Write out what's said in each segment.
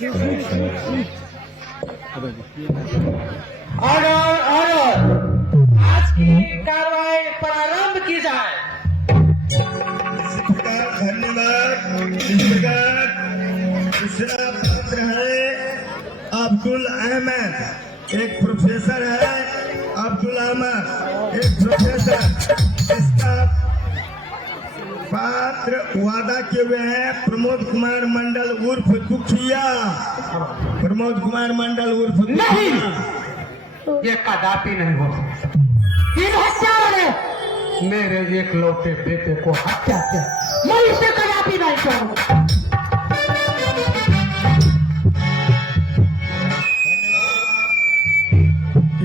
Order, आज की कार्रवाई प्रारंभ की जाए। धन्यवाद। दूसरा पत्र है अब्दुल अहमद, एक प्रोफेसर है। अब्दुल अहमद एक प्रोफेसर, इसका पात्र वादा किए हुए हैं प्रमोद कुमार मंडल उर्फ दुखिया। प्रमोद कुमार मंडल उर्फ नहीं, ये कदापि नहीं हो सकता। तीन हत्यारों ने मेरे एक लौटे बेटे को हत्या किया, मैं इसे कदापि नहीं छोड़ूंगा।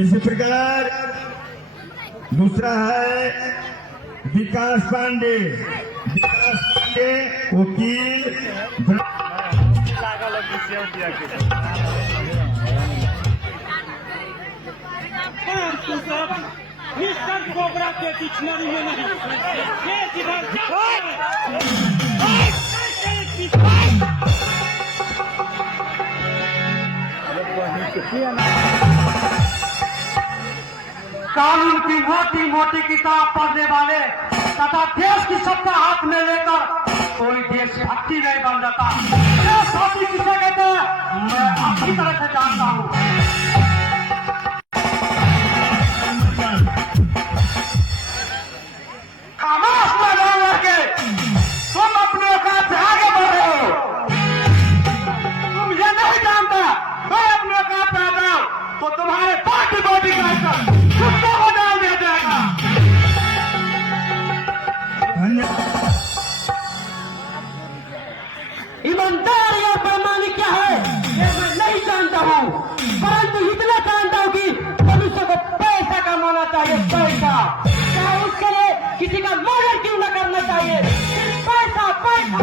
इसी प्रकार दूसरा है विकास पांडे। विकास पांडे वकील। मिस्टर कोबरा के डिक्शनरी में नहीं, ये जिधर कानून की मोटी मोटी किताब पढ़ने वाले तथा देश की सत्ता हाथ में लेकर कोई देशभक्ति नहीं बन जाता। देशभक्ति किसे कहते हैं मैं अच्छी तरह से जानता हूँ। खामोश मैदान लड़के, तुम अपने औकात से आगे बढ़ रहे हो। तुम ये नहीं जानता मैं अपने औकात पे आ जाऊं तो तुम्हारे पार्टी बॉडी का कुत्तों को डाल दिया जाएगा। ईमानदारी और बेईमानी क्या है ये मैं नहीं जानता हूँ, परंतु इतना जानता हूँ कि मनुष्य को पैसा कमाना चाहिए। पैसा चाहे उसके लिए किसी का मर्डर क्यों न करना चाहिए, पैसा पैसा।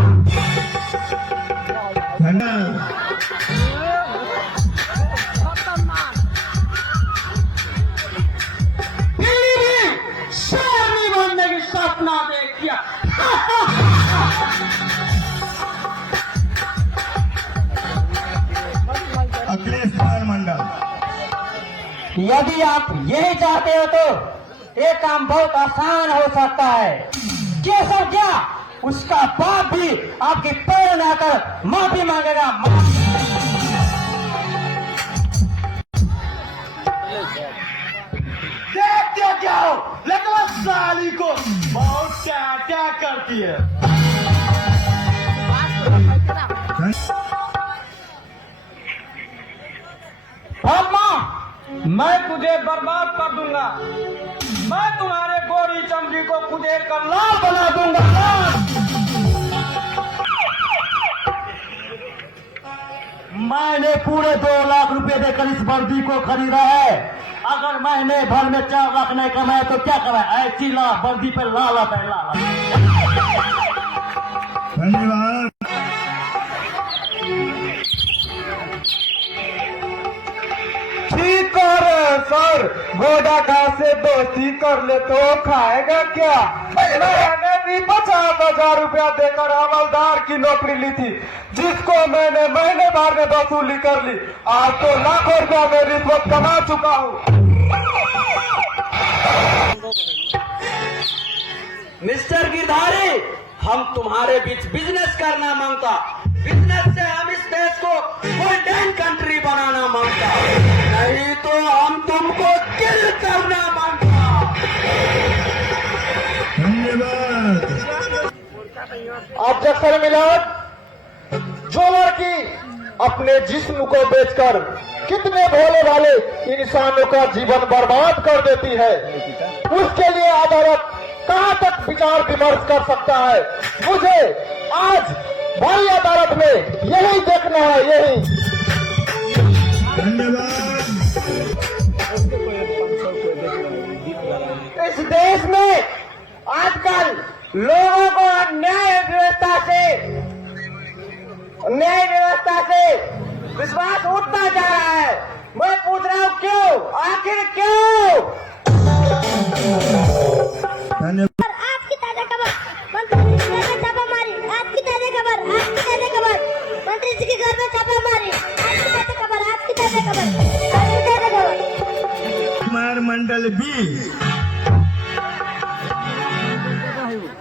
शेरनी बनने की सपना देख किया। अखिलेश कुमार मंडल। यदि आप यही चाहते हो तो ये काम बहुत आसान हो सकता है। केशव क्या उसका बाप भी आपकी पैर में आकर माफी मांगेगा। देखते क्या हो लेकिन साली को बहुत क्या करती है। अम्मा मैं तुझे बर्बाद कर दूंगा, मैं तुम्हारे गोरी चमड़ी को कुदेर कर लाल बना दूंगा। मैंने पूरे 2 लाख रुपए देकर इस वर्दी को खरीदा है। अगर महीने भर में 4 लाख नहीं कमाए तो क्या कराए, ऐसी वर्दी पे लाला है लाला। धन्यवाद। ठीक है सर, गोदा घास से दोस्ती कर ले तो खाएगा क्या। मैंने भी 50,000 रुपया देकर हवलदार की नौकरी ली थी, जिसको मैंने महीने भर में वसूली कर ली। आज तो लाखों रुपया में रिश्वत कमा चुका हूँ। मिस्टर गिरधारी, हम तुम्हारे बीच बिजनेस करना मांगता। बिजनेस से हम इस देश को गोल्डन कंट्री बनाना मांगता, नहीं तो हम तुमको किल करना मांगता। धन्यवाद। ऑब्जेक्शन मिलाद, जो लड़की अपने जिस्म को बेचकर कितने भोले भाले इंसानों का जीवन बर्बाद कर देती है, उसके लिए अदालत कहां तक विचार विमर्श कर सकता है। मुझे आज भारी अदालत में यही देखना है, यही। धन्यवाद। इस देश में आजकल लोगों को न्याय व्यवस्था से विश्वास उठता जा रहा है। मैं पूछ रहा हूँ क्यों, आखिर क्यों। धन्यवाद। आज की ताजा खबर, मंत्री जी के घर में छापा मारी। आज की ताजा खबर, मंत्री जी के घर में छापा मारी। कुमार मंडल बी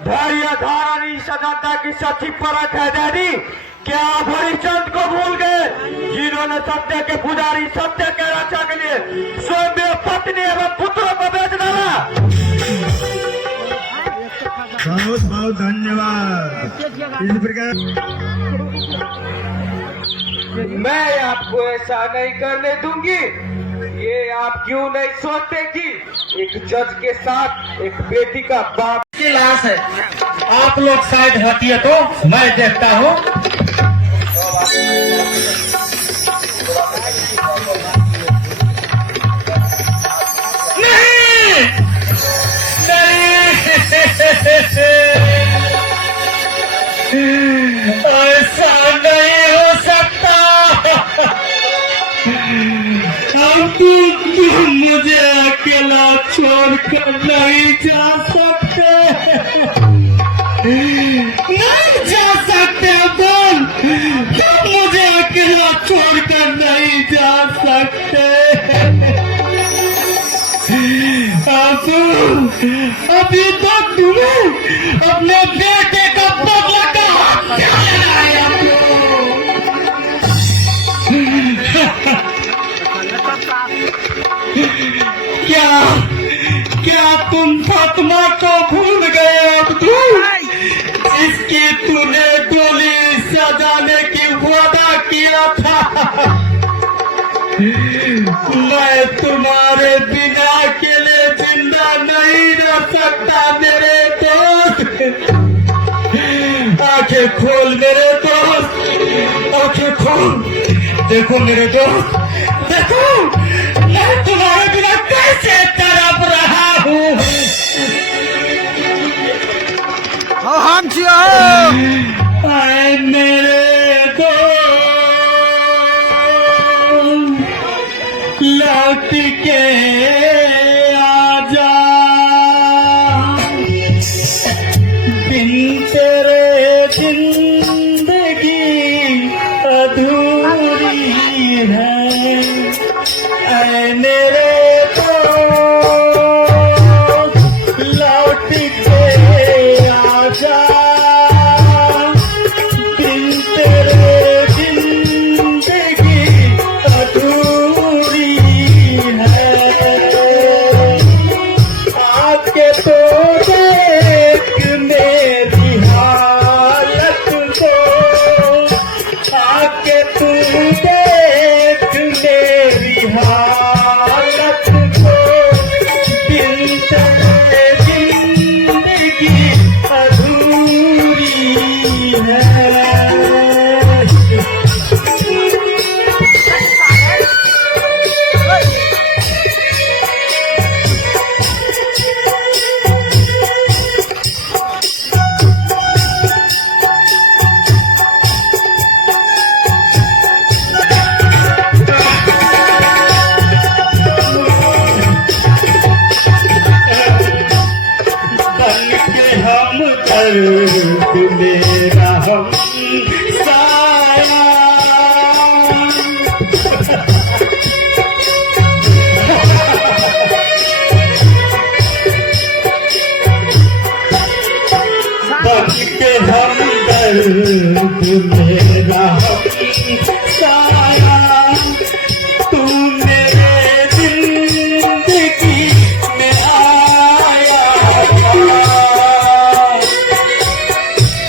धैर्य धारणी सजनता की सच्ची परख है डैडी। क्या आप हरिश्चंद्र को भूल गए, जिन्होंने सत्य के पुजारी, सत्य के रक्षा के लिए स्वयं पत्नी एवं पुत्रों को बेच डाला। बहुत बहुत धन्यवाद। इस प्रकार मैं आपको ऐसा नहीं करने दूंगी। ये आप क्यों नहीं सोचते कि एक जज के साथ एक बेटी का बाप की लाश है। आप लोग शायद हटिए तो मैं देखता हूँ। नहीं, ऐसा नहीं हो सकता। तुम मुझे अकेला छोड़कर नहीं जा सकते, नहीं जा सकते। बोल, तुम मुझे अकेला छोड़कर नहीं जा सकते। अभी तक तुम्हें अपने बेटे का बदला का क्या लेना है आप लोग? क्या तुम फातिमा को भूल गए अब्दुल, जिसकी तूने डोली सजाने की वादा किया था? मैं तुम्हारे बिना अकेले जिंदा नहीं रह सकता मेरे दोस्त। आंखें खोल मेरे दोस्त, आंखें खोल। देखो मेरे दोस्त, देखो मैं तुम्हारे बिना कैसे तड़प रहा हूँ। आए मेरे दोस्त, लौट के आजा, बिन तेरे जिंदगी अधूरी है। ऐ मेरे दोस्त, लौट के आजा, बिन तेरे जिंदगी अधूरी है। आके तो देख मेरी हालत को, आके तू देख मेरी हालत को, बिन तेरे जिंदगी अधूरी है। बल्कि हम दर्द मेरा हम साया, बल्कि हम दर्द मेरा हम साया, तू मेरे जिंदगी में आया।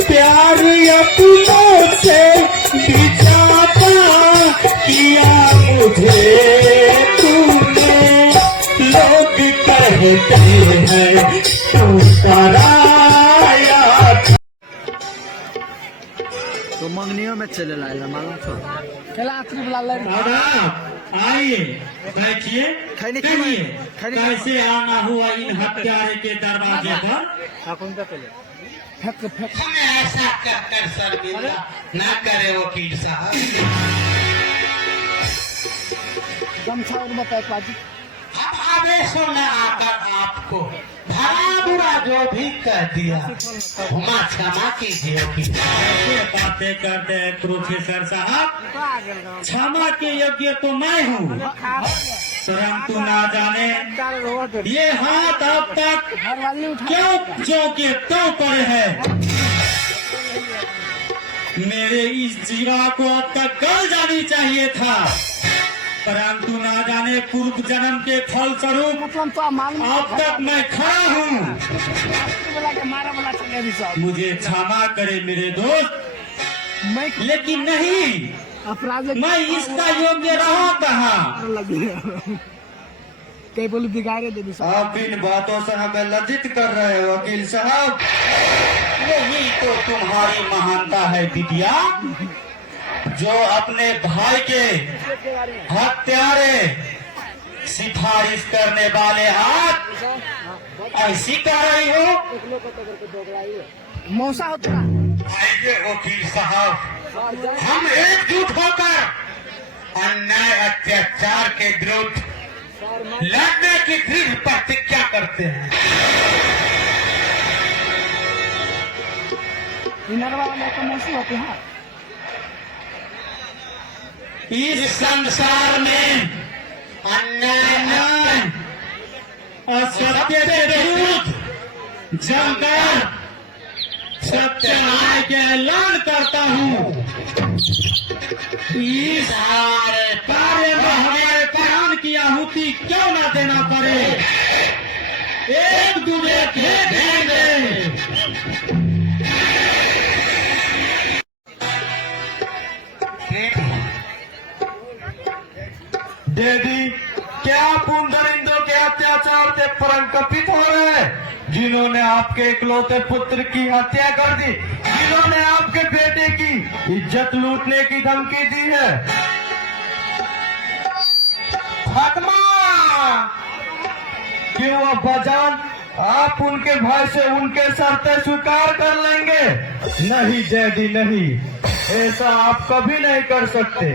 प्यार अपनों से भी ज्यादा किया मुझे तूने, लोग कहते हैं तू कराया। तो मंगनियों में चले लाएगा मालूम छो चला आखिरी बुला ले आइए बैठिए, खैनी कहिए खैनी कैसे आना हुआ इन हत्यारे के दरवाजे पर? कौन सा पहले फेंक फेंक हमें ऐसा कर शर्मिंदा ना करे वकील साहब। गमछा और बताए पाजी हम आवेशों में आकर आपको भला बुरा जो भी कह दिया क्षमा क्षमा कीजिए। ऐसे बातें करते हैं प्रोफेसर साहब, क्षमा के योग्य तो मैं हूँ, परंतु ना जाने ये हाथ अब तक क्यों जो के तो पड़े हैं। मेरे इस जीवा को अब तक गल जानी चाहिए था, परंतु ना जाने पूर्व जन्म के फल स्वरूप अब तक मैं खड़ा हूँ। मुझे क्षमा करे मेरे दोस्त, लेकिन नहीं, मैं इसका योग्य रहा कहाँ। आप इन बातों से हमें लज्जित कर रहे हो वकील साहब। यही तो तुम्हारी महानता है बिटिया, जो अपने भाई के हत्यारे सिफारिश करने वाले हाथ ऐसी कर रही हो। मौसा होता आइए वकील साहब, हम एकजुट होकर अन्याय अत्याचार के विरुद्ध लड़ने की दृढ़ प्रतिज्ञा करते हैं। होते हैं। इस संसार में अन्याय और सत्य के विरुद्ध जमकर सत्य न्याय के ऐलान करता हूँ। इस सारे कार्य में हमारे प्राण की आहुति क्यों न देना पड़े। एक दूसरे के देंगे। दीदी, क्या आप उन दरिंदों के अत्याचार से परंकपित हो रहे हैं जिन्होंने आपके इकलौते पुत्र की हत्या कर दी, जिन्होंने आपके बेटे की इज्जत लूटने की धमकी दी है? फातिमा, क्यों अब्बाजान आप उनके भाई से उनके शर्तें स्वीकार कर लेंगे? नहीं डैडी नहीं, ऐसा आप कभी नहीं कर सकते।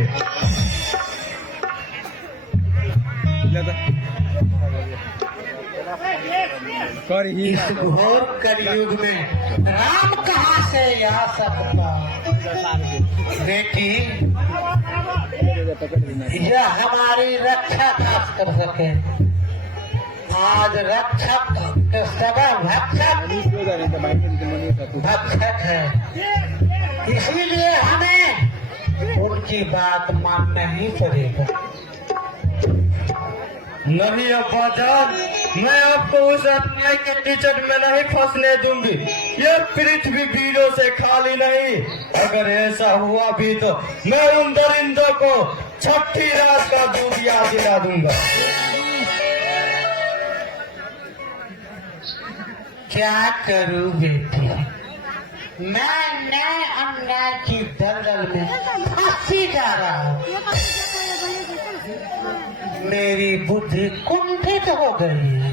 इस घोर कलयुग में राम कहाँ से आ सकता। बेटी, यह हमारी रक्षा खास कर सके। आज रक्षक के सदा भक्षक है, इसीलिए हमें उनकी बात मानना ही पड़ेगा। नहीं अब्बाजान, मैं आपको उस अन्याय के कीचड़ में नहीं फंसने दूंगी। यह पृथ्वी वीरों से खाली नहीं। अगर ऐसा हुआ भी तो मैं उन दरिंदों को छठी रात का दूध याद दिला दूंगा। क्या करूं बेटी, मैं नए अन्याय की दलदल में फंसी जा रहा हूँ। मेरी बुद्धि कुंठित हो गई है।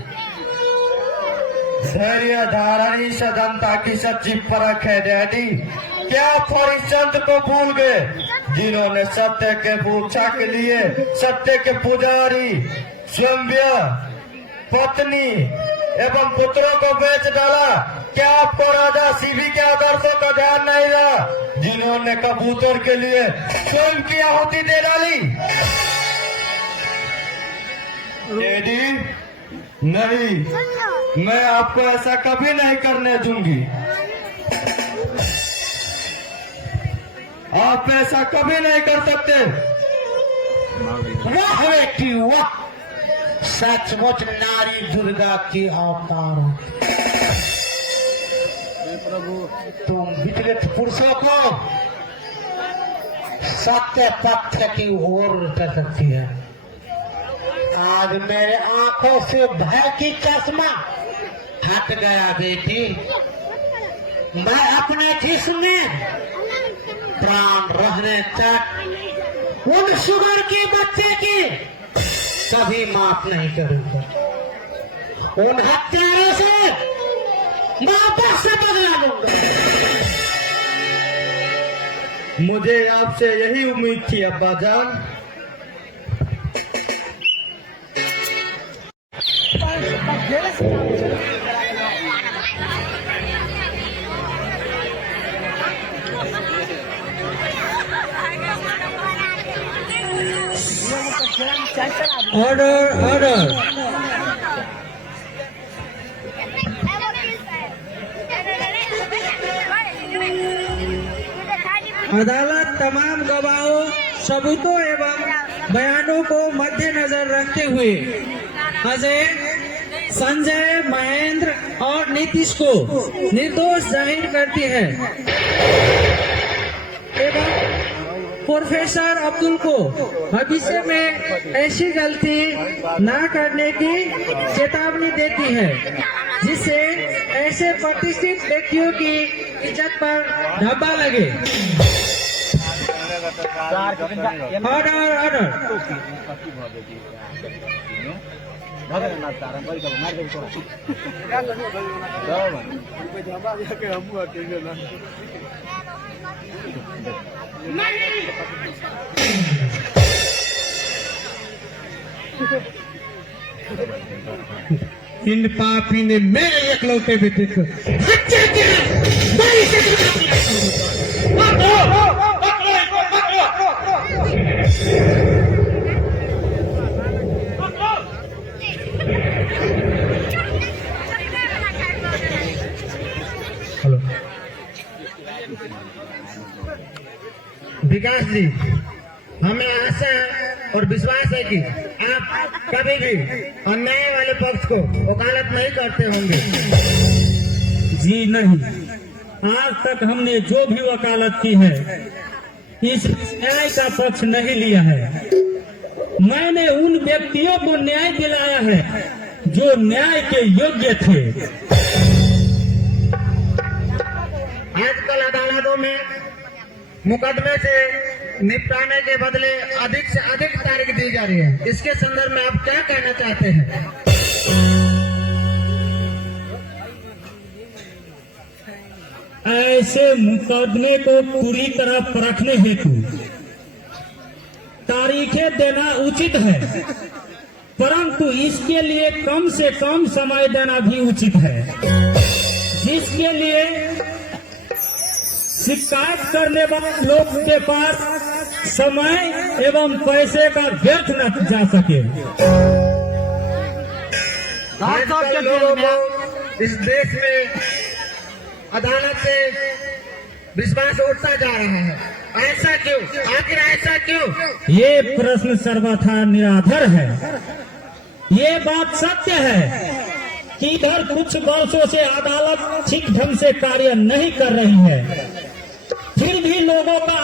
धैर्य धारणी सदनता की सच्ची परख है डैडी। क्या आप हरिश्चंद्र को भूल गए, जिन्होंने सत्य के पूछा के लिए सत्य के पुजारी, स्वयं पत्नी एवं पुत्रों को बेच डाला? क्या आपको राजा शिवी के आदर्शों का ध्यान नहीं रहा, जिन्होंने कबूतर के लिए स्वयं की आहुति दे डाली? डैडी नहीं, मैं आपको ऐसा कभी नहीं करने दूंगी। आप ऐसा कभी नहीं कर सकते। वाह बेटी वाह, सचमुच नारी दुर्गा की अवतार हो। तुम विचलित पुरुषों को सत्य तथ्य की ओर कर सकती है। आज मेरे आंखों से भय की चश्मा हट गया बेटी। मैं अपने जिस्म में प्राण रहने तक उन शुगर के बच्चे की कभी माफ नहीं करूंगा। उन हत्यारों से वापस से बदला लूंगा। मुझे आपसे यही उम्मीद थी अब्बाजान। Order order. अदालत तमाम गवाहों, सबूतों एवं बयानों को मद्देनजर रखते हुए अजय, संजय, महेंद्र और नीतीश को निर्दोष जाहिर करती है एवं प्रोफेसर अब्दुल को भविष्य में ऐसी गलती न करने की चेतावनी देती है जिससे ऐसे प्रतिष्ठित व्यक्तियों की इज्जत पर धब्बा लगे। Order order. इन पापी ने मेरे एकलौते बेटे को हत्या किया। विकास जी, हमें आशा और विश्वास है कि आप कभी भी अन्याय वाले पक्ष को वकालत नहीं करते होंगे। जी नहीं, आज तक हमने जो भी वकालत की है इस न्याय का पक्ष नहीं लिया है। मैंने उन व्यक्तियों को न्याय दिलाया है जो न्याय के योग्य थे। आजकल अदालतों में मुकदमे से निपटाने के बदले अधिक से अधिक तारीख दी जा रही है। इसके संदर्भ में आप क्या कहना चाहते हैं? ऐसे मुकदमे को पूरी तरह परखने हेतु तारीखें देना उचित है, परंतु इसके लिए कम से कम समय देना भी उचित है, जिसके लिए शिकायत करने वाले लोग के पास समय एवं पैसे का व्यर्थ न जा सके। आजकल लोगों को इस देश में अदालत से विश्वास उठता जा रहा है। ऐसा क्यों? आखिर ऐसा क्यों? ये प्रश्न सर्वथा निराधार है। ये बात सत्य है कि इधर कुछ वर्षों से अदालत ठीक ढंग से कार्य नहीं कर रही है, फिर भी लोगों का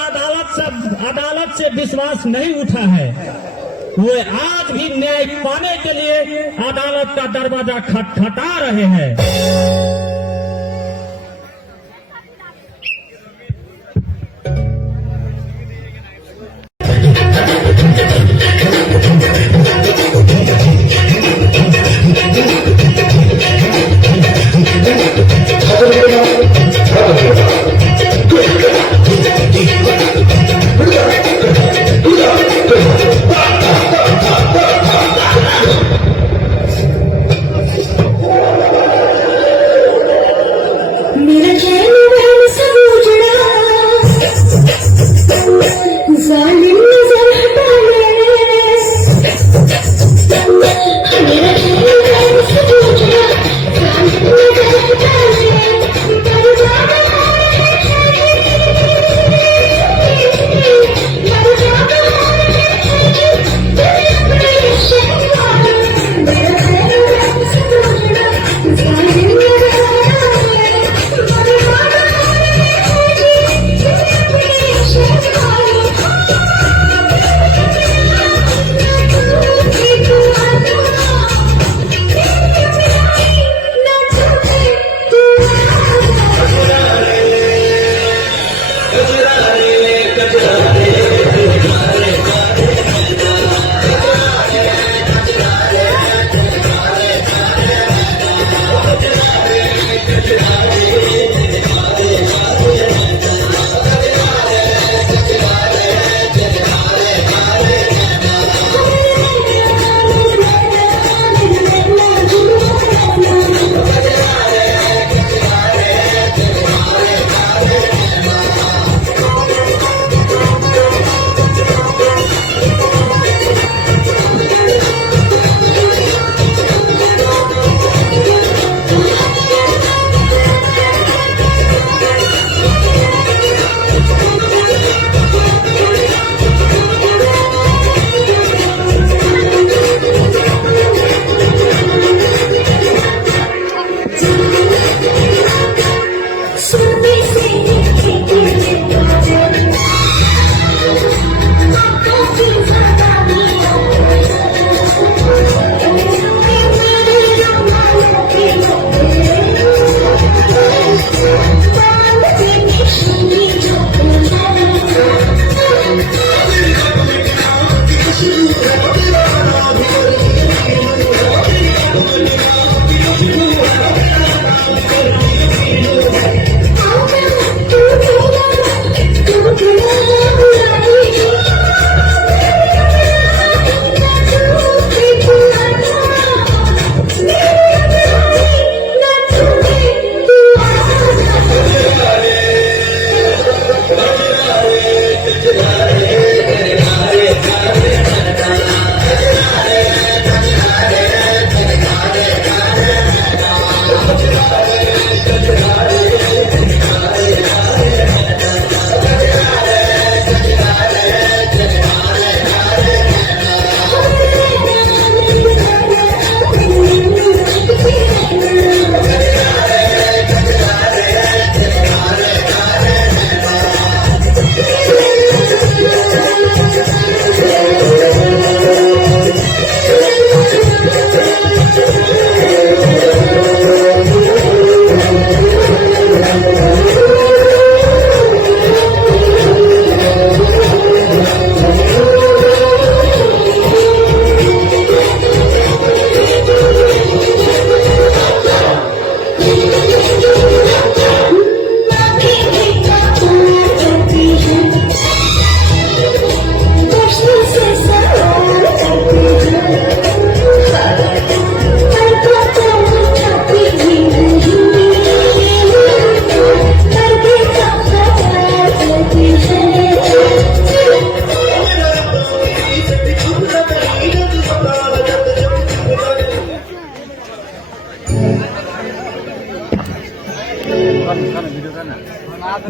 अदालत से विश्वास नहीं उठा है। वे आज भी न्याय पाने के लिए अदालत का दरवाजा खटखटा रहे हैं।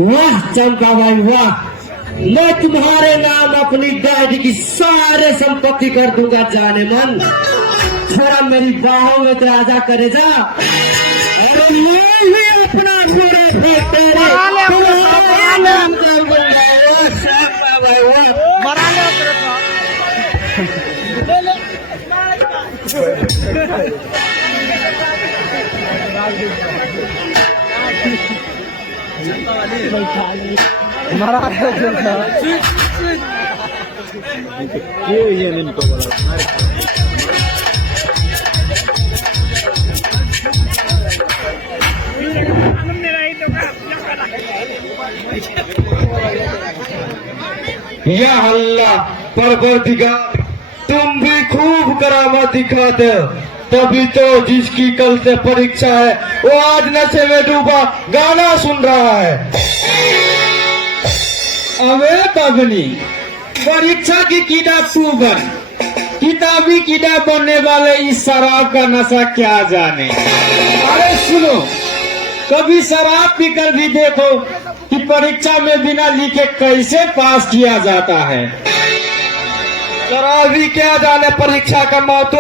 वाह चमका भाई वाह, मैं तुम्हारे नाम अपनी डैडी की सारे संपत्ति कर दूंगा जाने मन। थोड़ा मेरी बाहों में तो आजा करे जा। अरे मैं ही अपना पूरा तेरे नाम का बंदा वाह चमका भाई वाह। या अल्लाह परवरदिगार, तुम भी खूब करामत दिखाते हो, तभी तो जिसकी कल से परीक्षा है वो आज नशे में डूबा गाना सुन रहा है। अबे पगनी, परीक्षा की किताब तू बन, किताबी किताब बनने वाले इस शराब का नशा क्या जाने। अरे सुनो, कभी शराब पीकर भी देखो कि परीक्षा में बिना लिखे कैसे पास किया जाता है। शराबी क्या जाने परीक्षा का महत्व।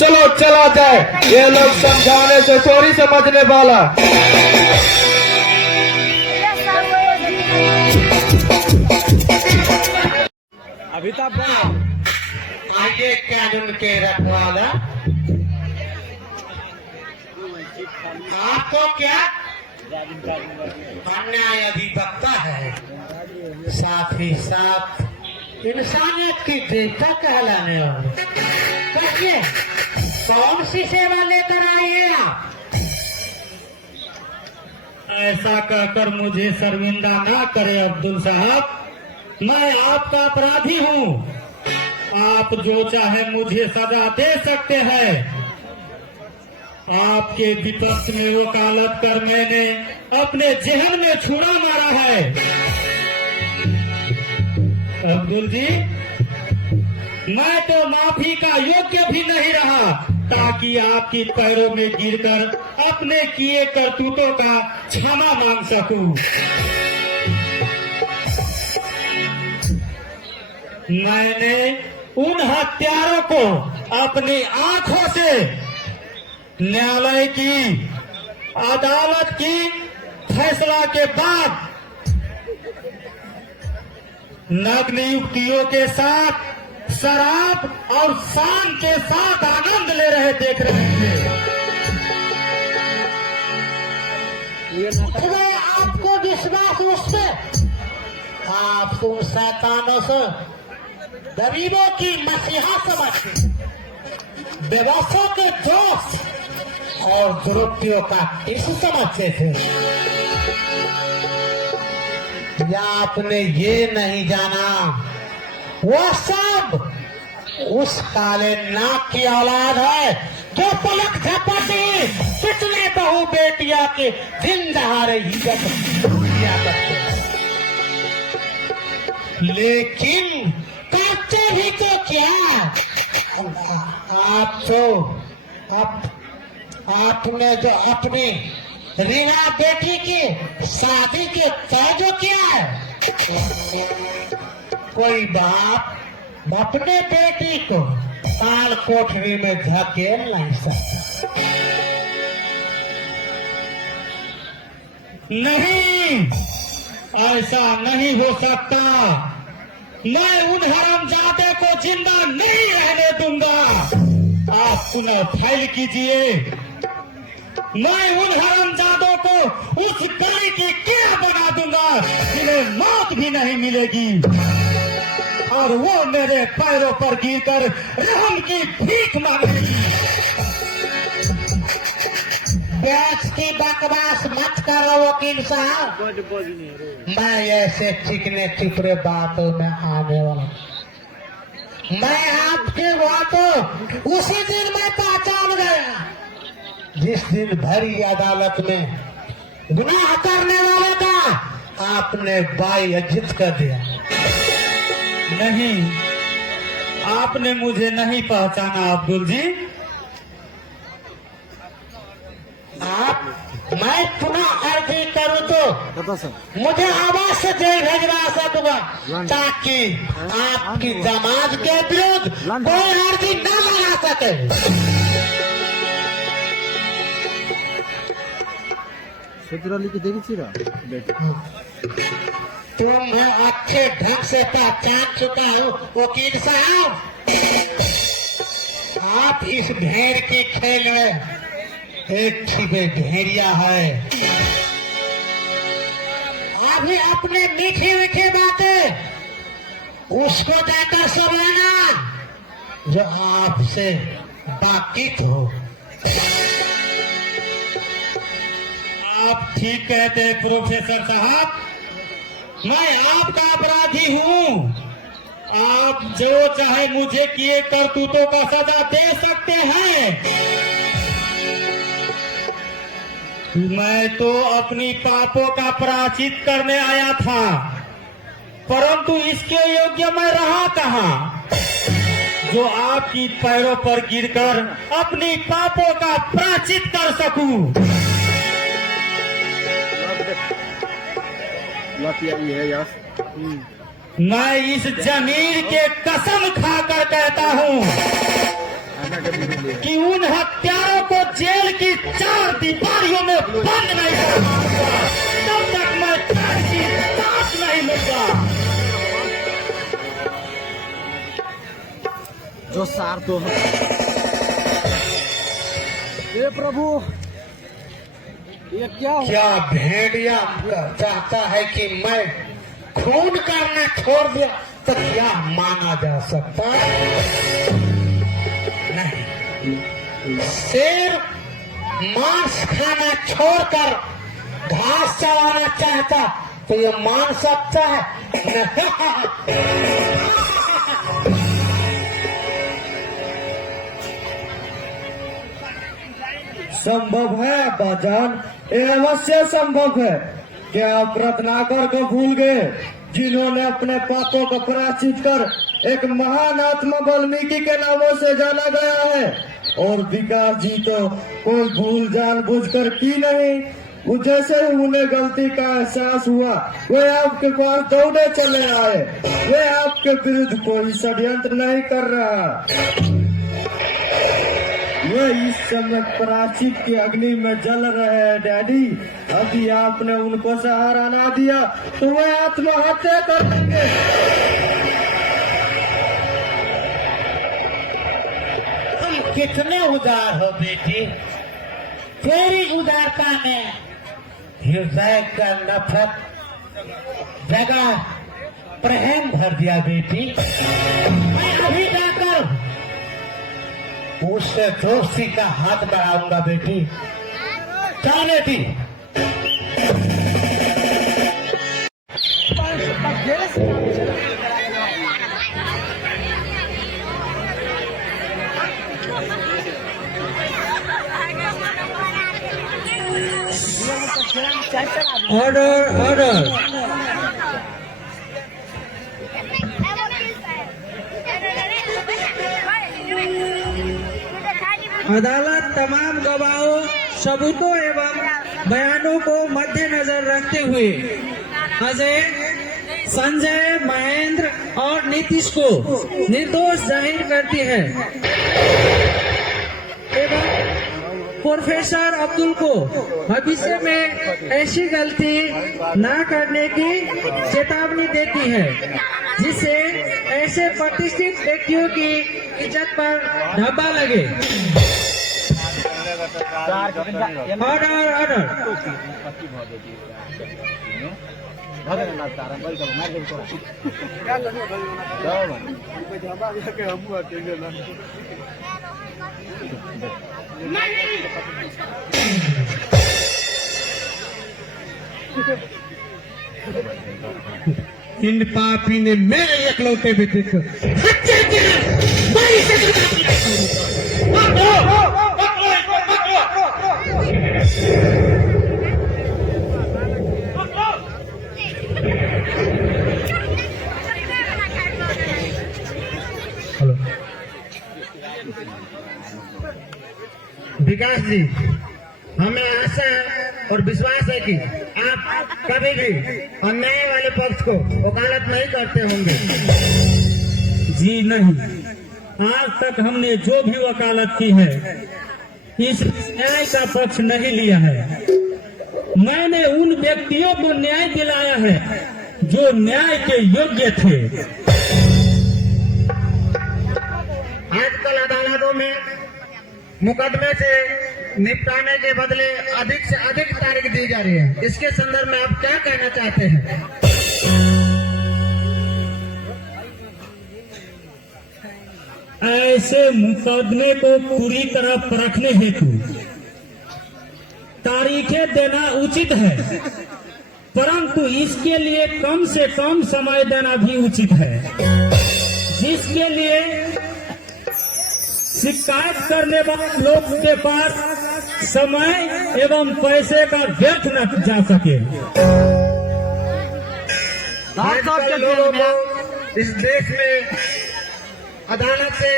चलो चला जाए, ये लोग समझाने से थोड़ी समझने वाला। अभी तो आगे कानून के रखवाला आपको क्या अन्याय अधिवक्ता है, साथ ही साथ इंसानियत की देवता कहलाने वाले। कहिए कौन सी सेवा लेकर आए हैं आप? ऐसा कहकर मुझे शर्मिंदा ना करे अब्दुल साहब, मैं आपका अपराधी हूँ। आप जो चाहे मुझे सजा दे सकते हैं। आपके विपक्ष में वकालत कर मैंने अपने जेहन में छुरा मारा है। अब्दुल जी, मैं तो माफी का योग्य भी नहीं रहा, ताकि आपकी पैरों में गिरकर अपने किए करतूतों का क्षमा मांग सकूं। मैंने उन हत्यारों को अपनी आंखों से न्यायालय की, अदालत की फैसला के बाद नग्न युवतियों के साथ शराब और शान के साथ आनंद ले रहे देख रहे थे। खुदा आपको विश्वास उससे, आप तुम शैतानों से गरीबों की मसीहा समझते, बेबसों के दोस्त और दुरुपयोग का यीशु समझते थे। या आपने ये नहीं जाना, वो सब उस काले नाक की औलाद है जो पलक झपटी कितने बहू बेटिया के दिन दहाड़े इज्जत किया करते हैं। लेकिन करते भी तो क्या, आपने जो अपनी रीना बेटी की शादी के तय जो किया है, कोई बाप अपने बेटी को काल कोठरी में धकेल नहीं सकता। नहीं, ऐसा नहीं हो सकता। मैं उन हरामजादे को जिंदा नहीं रहने दूंगा। आप पुनः फाइल कीजिए। मैं उन हरामजादों को उस गाय की क्या बना दूंगा जिन्हें मौत भी नहीं मिलेगी, और वो मेरे पैरों पर गिरकर रहम की भीख मांगेगी। ब्याज की बकवास मत करो वकील साहब, मैं ऐसे चिकने चिपरे बातों में आने वाला। मैं आपके बातों उसी दिन मैं पहचान गया जिस दिन भरी अदालत में गुनाह करने वाले का आपने बाइज्जत कर दिया। नहीं, आपने मुझे नहीं पहचाना अब्दुल जी। आप मैं पुनः अर्जी करूं तो मुझे आवाज से जेल भेजना सकूंगा ताकि आपकी जमात के विरुद्ध कोई अर्जी न लगा सके। तुम्हें अच्छे ढंग से पहचान चुका हूँ वकील साहब। आप इस भेड़ के खेल में एक छिपे भेड़िया है। अभी अपने मीठी मीठी बातें उसको जाकर समझना जो आपसे वाकिफ हो। आप ठीक कहते हैं प्रोफेसर साहब, मैं आपका अपराधी हूँ। आप जो चाहे मुझे किए करतूतों का सजा दे सकते हैं। मैं तो अपनी पापों का प्रायश्चित करने आया था, परंतु इसके योग्य मैं रहा कहाँ जो आपकी पैरों पर गिरकर अपनी पापों का प्रायश्चित कर सकूं। मैं इस जमीन के कसम खाकर कहता हूँ कि उन हत्यारों को जेल की 4 दीवारियों में बंद नहीं कर सकूंगा तब तक मैं फांसी की सांस नहीं लूंगा। जो सार तो हे प्रभु, ये क्या भेड़िया चाहता है कि मैं खून करना छोड़ दिया तो क्या माना जा सकता है? नहीं, शेर मांस खाना छोड़कर घास चलाना चाहता तो ये मान सकता है? संभव है अब्बाजान, ये अवश्य संभव है। क्या आप रत्नाकर को भूल गए जिन्होंने अपने पापों का प्रायश्चित कर एक महान आत्मा वाल्मीकि के नामों से जाना गया है। और विकास जी तो कोई भूल जानबूझकर की नहीं। वो जैसे ही उन्हें गलती का एहसास हुआ वे आपके पास दौड़े चले आए। वे आपके विरुद्ध कोई षड्यंत्र नहीं कर रहा। वे इस समय प्रायश्चित की अग्नि में जल रहे हैं डैडी। अभी आपने उनको सहारा ना दिया तो वे आत्महत्या कर देंगे। तुम कितने उदार हो बेटी। तेरी उदारता में हृदय का नफरत जगह प्रेम भर दिया बेटी। मैं अभी जाकर उससे दोस्ती का हाथ बढ़ाऊंगा बेटी। चल बेटी। Order order. अदालत तमाम गवाहों, सबूतों एवं बयानों को मद्देनजर रखते हुए अजय, संजय, महेंद्र और नीतीश को निर्दोष जाहिर करती है एवं प्रोफेसर अब्दुल को भविष्य में ऐसी गलती न करने की चेतावनी देती है जिससे ऐसे प्रतिष्ठित व्यक्तियों की इज्जत पर धब्बा लगे। Order order. इन पापी ने मेरे एकलौते बेटे को हत्या किया। मैं इसे विकास जी, हमें आशा और विश्वास है कि आप कभी भी अन्याय वाले पक्ष को वकालत नहीं करते होंगे। जी नहीं, आज तक हमने जो भी वकालत की है इस न्याय का पक्ष नहीं लिया है। मैंने उन व्यक्तियों को न्याय दिलाया है जो न्याय के योग्य थे। आजकल अदालतों में मुकदमे से निपटाने के बदले अधिक से अधिक तारीख दी जा रही है। इसके संदर्भ में आप क्या कहना चाहते हैं? ऐसे मुकदमे को पूरी तरह परखने हेतु तारीखें देना उचित है, परंतु इसके लिए कम से कम समय देना भी उचित है, जिसके लिए शिकायत करने वाले लोग के पास समय एवं पैसे का व्यर्थ न जा सके। आजकल लोगों को इस देश में अदालत से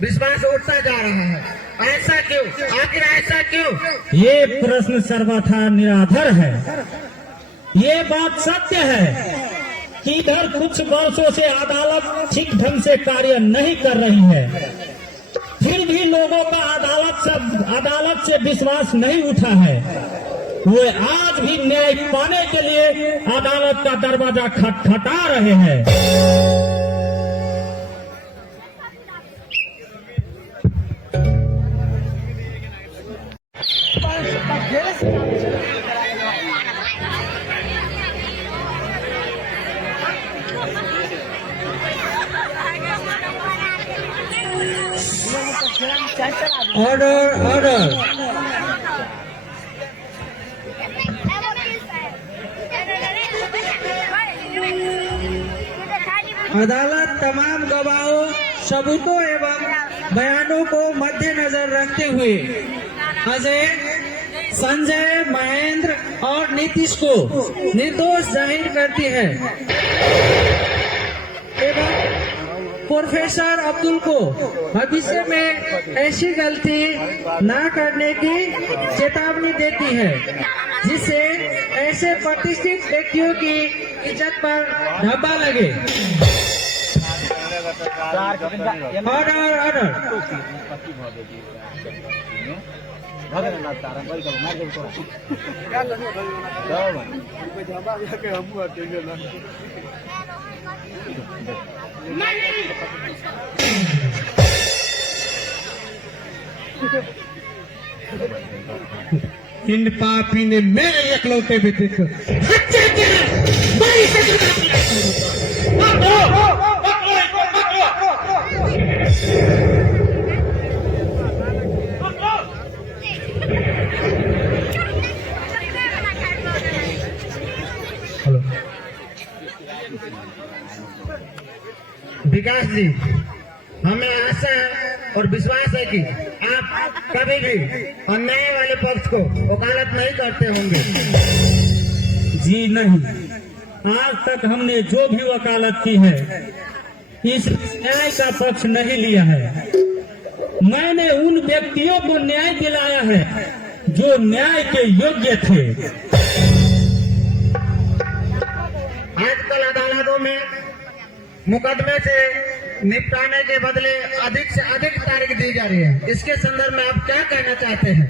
विश्वास उठता जा रहा है। ऐसा क्यों? आखिर ऐसा क्यों? ये प्रश्न सर्वथा निराधार है। ये बात सत्य है कि इधर कुछ वर्षों से अदालत ठीक ढंग से कार्य नहीं कर रही है, फिर भी लोगों का अदालत से विश्वास नहीं उठा है। वे आज भी न्याय पाने के लिए अदालत का दरवाजा खटखटा रहे हैं। Order order. अदालत तमाम गवाहों, सबूतों एवं बयानों को मद्देनजर रखते हुए अजय, संजय, महेंद्र और नीतीश को निर्दोष जाहिर करती है एवं प्रोफेसर अब्दुल को भविष्य में ऐसी गलती न करने की चेतावनी देती है, जिससे ऐसे प्रतिष्ठित व्यक्तियों की इज्जत पर धब्बा लगे। Order order. इन पापी ने मेरे एकलौते बेटे को हत्या किया। बड़ी विकास जी, हमें आशा और विश्वास है कि आप कभी भी अन्याय वाले पक्ष को वकालत नहीं करते होंगे। जी नहीं, आज तक हमने जो भी वकालत की है इस न्याय का पक्ष नहीं लिया है। मैंने उन व्यक्तियों को न्याय दिलाया है जो न्याय के योग्य थे। आजकल अदालतों में मुकदमे से निपटाने के बदले अधिक से अधिक तारीख दी जा रही है। इसके संदर्भ में आप क्या कहना चाहते हैं?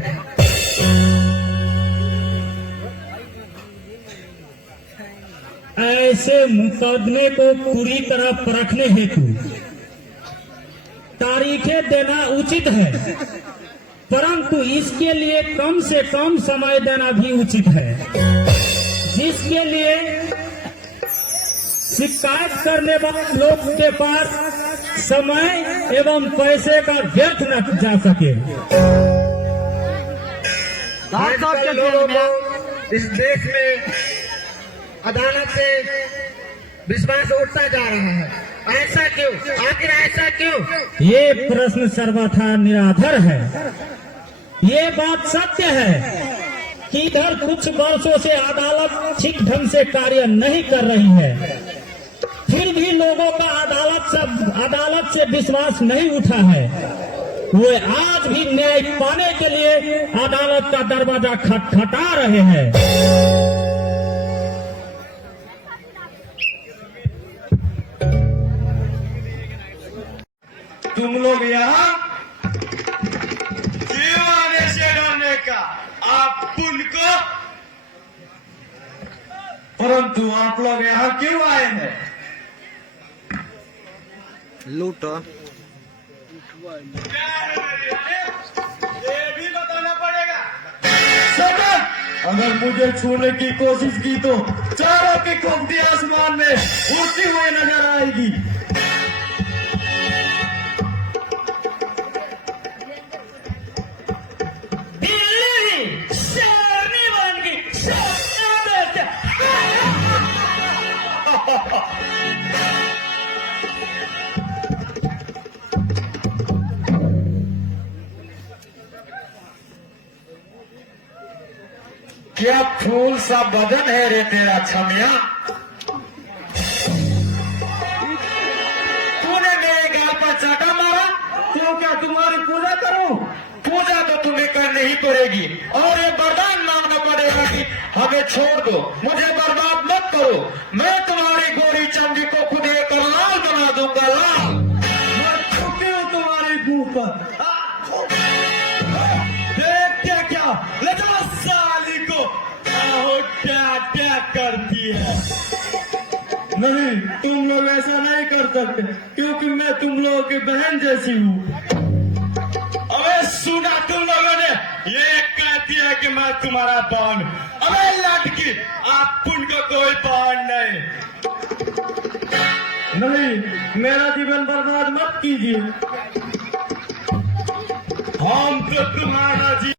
ऐसे मुकदमे को पूरी तरह परखने हेतु तारीखें देना उचित है, परंतु इसके लिए कम से कम समय देना भी उचित है, जिसके लिए शिकायत करने वाले लोग के पास समय एवं पैसे का व्यर्थ न जा सके। आजकल लोगों को इस देश में अदालत से विश्वास उठता जा रहा है। ऐसा क्यों? आखिर ऐसा क्यों? ये प्रश्न सर्वथा निराधार है। ये बात सत्य है कि इधर कुछ वर्षों से अदालत ठीक ढंग से कार्य नहीं कर रही है, फिर भी लोगों का अदालत से विश्वास नहीं उठा है। वे आज भी न्याय पाने के लिए अदालत का दरवाजा खटखटा रहे हैं। तुम लोग यहाँ दीवाने से डरने का आप उनको, परंतु आप लोग यहाँ क्यों आए हैं? लूटो। ये भी बताना पड़ेगा। सदन, अगर मुझे छूने की कोशिश की तो चारों की खोपड़ी आसमान में उड़ती हुई नजर आएगी। शेरनी बन गई, क्या फूल सा बदन है रे तेरा छमिया। तूने मेरे गाल पर चाटा मारा तो क्या तुम्हारी पूजा करूं? पूजा तो तुम्हें करनी ही पड़ेगी और ये वरदान मांगना पड़ेगा कि हमें छोड़ दो, मुझे बर्बाद मत करो। मैं तुम्हारी गोरी चमड़ी को खुद एक लाल बना दूंगा, लाल। मैं छुट्टी हूँ तुम्हारे मुंह पर। देख क्या ले जाओ साली को, क्या करती है। नहीं, तुम लोग ऐसा नहीं कर सकते क्योंकि मैं तुम लोगों की बहन जैसी हूँ। अबे सुना तुम लोगों ने, ये कहती है कि मैं तुम्हारा बहन। अबे लड़की, आप उनका कोई बहन नहीं। मेरा जीवन बर्बाद मत कीजिए। हम तो तुम्हारा